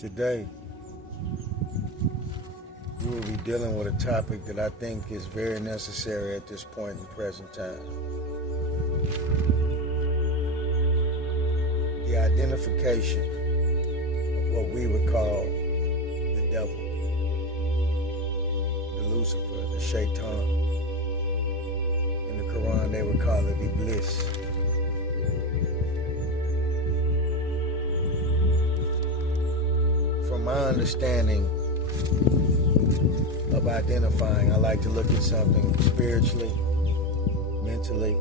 Today, we will be dealing with a topic that I think is very necessary at this point in present time. The identification of what we would call the devil, the Lucifer, the Shaitan. In the Quran, they would call it Iblis. From my understanding of identifying, I like to look at something spiritually, mentally,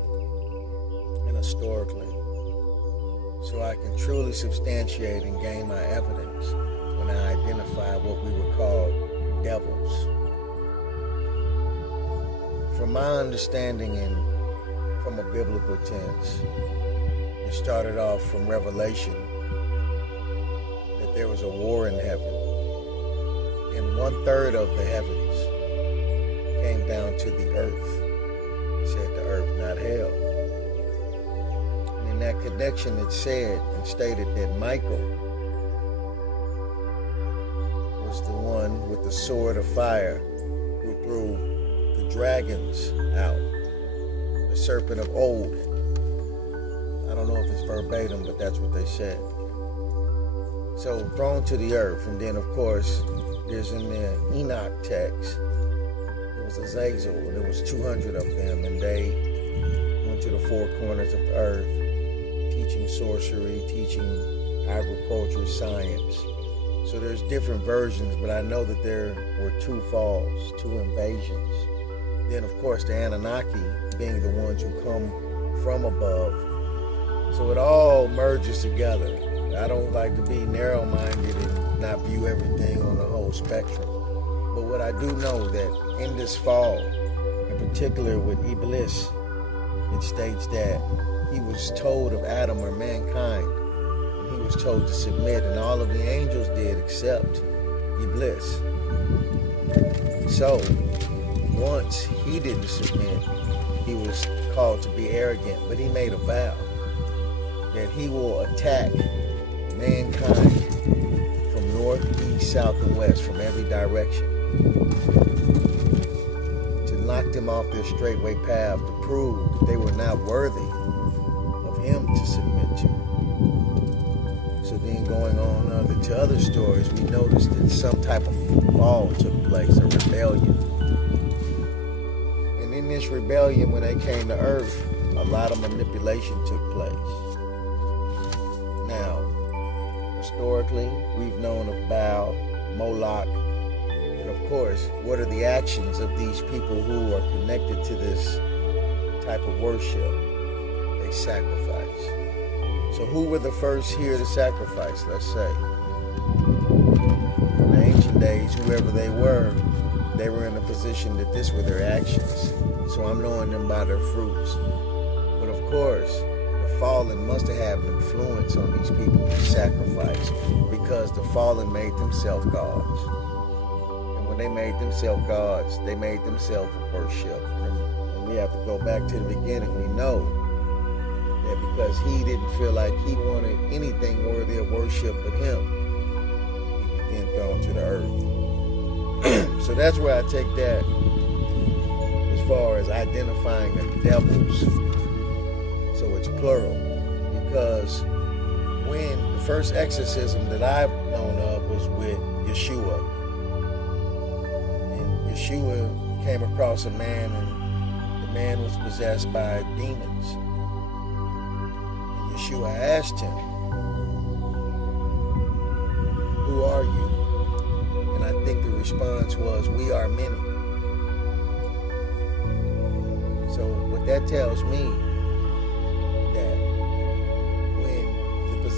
and historically, so I can truly substantiate and gain my evidence when I identify what we would call devils. From my understanding and from a biblical tense, it started off from Revelation, that there was a war in heaven, and 1/3 of the heavens came down to the earth. He said the earth, not hell. And in that connection, it said and stated that Michael was the one with the sword of fire who threw the dragons out, the serpent of old. I don't know if it's verbatim, but that's what they said. So thrown to the earth, and then of course, there's in the Enoch text, there was Azazel, and there was 200 of them, and they went to the four corners of the earth, teaching sorcery, teaching agriculture, science. So there's different versions, but I know that there were 2 falls, 2 invasions. Then of course the Anunnaki being the ones who come from above. So it all merges together. I don't like to be narrow-minded and not view everything on the whole spectrum. But what I do know that in this fall, in particular with Iblis, it states that he was told of Adam or mankind, and he was told to submit, and all of the angels did except Iblis. So, once he didn't submit, he was called to be arrogant, but he made a vow that he will attack mankind from north, east, south, and west, from every direction, to knock them off their straightway path, to prove that they were not worthy of him to submit to. So then going on to other stories, we noticed that some type of fall took place, a rebellion. And in this rebellion, when they came to earth, a lot of manipulation took place. Now, historically, we've known of Baal, Moloch, and of course, what are the actions of these people who are connected to this type of worship? They sacrifice. So who were the first here to sacrifice, let's say? In the ancient days, whoever they were in a position that this were their actions. So I'm knowing them by their fruits. But of course, fallen must have had an influence on these people to sacrifice, because the fallen made themselves gods. And when they made themselves gods, they made themselves worship. And we have to go back to the beginning. We know that because he didn't feel like he wanted anything worthy of worship but him, he was then thrown to the earth. So that's where I take that as far as identifying the devils. So it's plural, because when the first exorcism that I've known of was with Yeshua, and Yeshua came across a man, and the man was possessed by demons. And Yeshua asked him, "Who are you?" And I think the response was, "We are many." So what that tells me,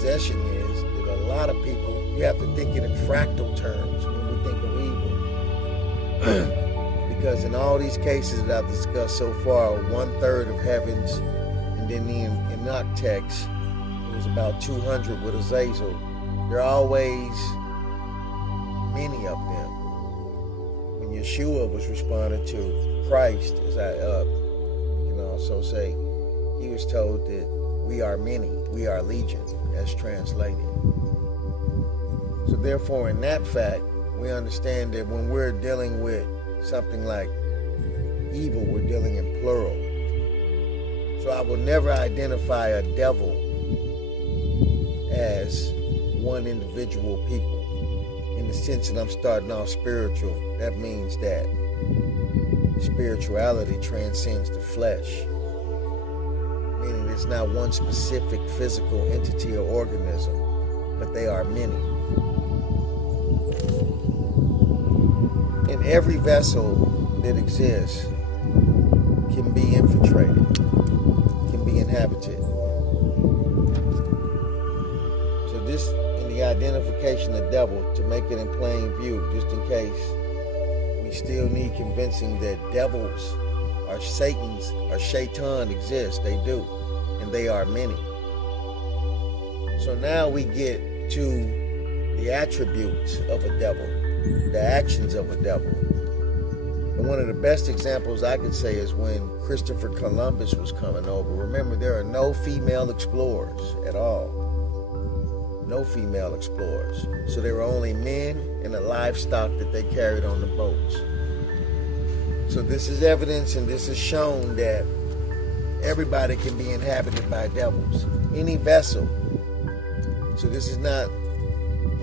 possession is that a lot of people, you have to think it in fractal terms when we think of evil. Because in all these cases that I've discussed so far, 1/3 of heavens, and then the Enoch text, it was about 200 with Azazel. There are always many of them. When Yeshua was responding to Christ, as I can also say, he was told that we are many, we are legion, as translated. So therefore, in that fact, we understand that when we're dealing with something like evil, we're dealing in plural. So I will never identify a devil as one individual people. In the sense that I'm starting off spiritual, that means that spirituality transcends the flesh. Meaning it's not one specific physical entity or organism, but they are many. And every vessel that exists can be infiltrated, can be inhabited. So this, in the identification of devil, to make it in plain view, just in case we still need convincing that devils or Satans or Shaitan exist, they do, and they are many. So now we get to the attributes of a devil, the actions of a devil. And one of the best examples I could say is when Christopher Columbus was coming over. Remember, there are no female explorers at all. No female explorers. So there were only men and the livestock that they carried on the boats. So this is evidence, and this is shown that everybody can be inhabited by devils. Any vessel. So this is not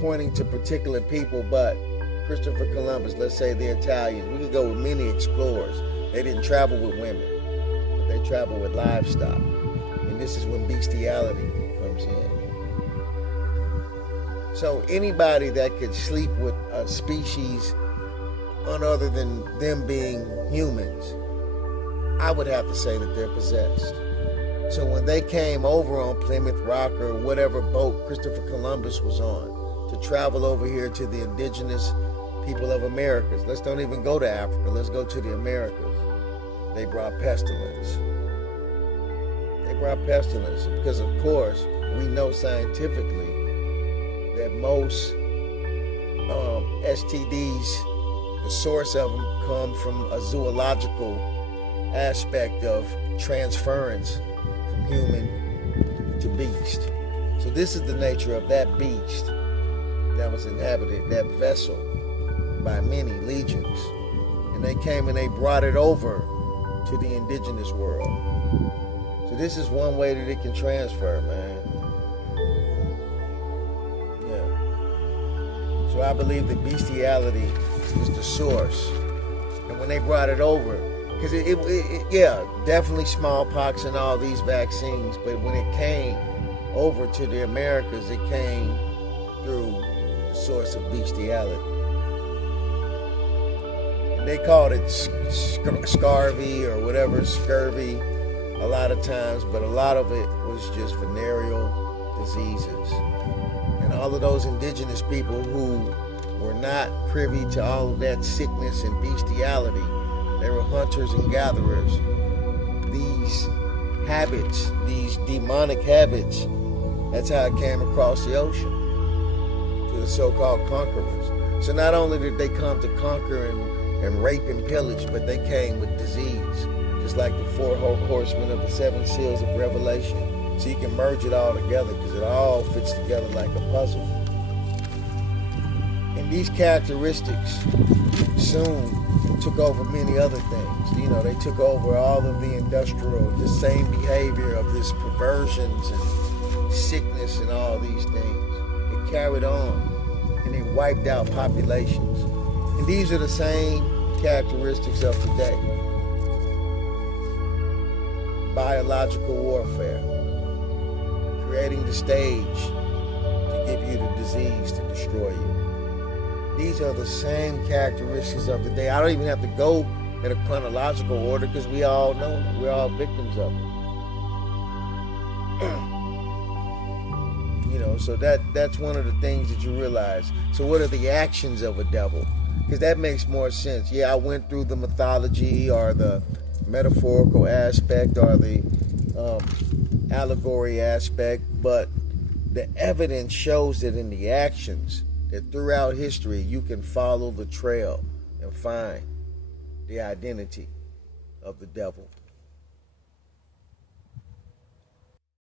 pointing to particular people, but Christopher Columbus, let's say the Italians, we could go with many explorers. They didn't travel with women, but they traveled with livestock. And this is when bestiality comes in. So anybody that could sleep with a species other than them being humans, I would have to say that they're possessed. So when they came over on Plymouth Rock or whatever boat Christopher Columbus was on to travel over here to the indigenous people of Americas, let's don't even go to Africa, let's go to the Americas. They brought pestilence. They brought pestilence because, of course, we know scientifically that most STDs, the source of them come from a zoological aspect of transference from human to beast. So this is the nature of that beast that was inhabited, that vessel, by many legions. And they came and they brought it over to the indigenous world. So this is one way that it can transfer, man. Yeah. So I believe that bestiality is the source. And when they brought it over, because yeah, definitely smallpox and all these vaccines, but when it came over to the Americas, it came through the source of bestiality. And they called it scurvy or whatever, scurvy a lot of times, but a lot of it was just venereal diseases. And all of those indigenous people who were not privy to all of that sickness and bestiality, they were hunters and gatherers. These habits, these demonic habits, that's how it came across the ocean to the so-called conquerors. So not only did they come to conquer and rape and pillage, but they came with disease, just like the 4 horsemen of the 7 seals of Revelation. So you can merge it all together because it all fits together like a puzzle. And these characteristics soon took over many other things. You know, they took over all of the industrial, the same behavior of this perversions and sickness and all these things. It carried on and it wiped out populations. And these are the same characteristics of today. Biological warfare, creating the stage to give you the disease to destroy you. These are the same characteristics of the day. I don't even have to go in a chronological order because we all know them. We're all victims of it. You know, so that's one of the things that you realize. So what are the actions of a devil? Because that makes more sense. Yeah, I went through the mythology or the metaphorical aspect or the allegory aspect, but the evidence shows that in the actions, that throughout history you can follow the trail and find the identity of the devil.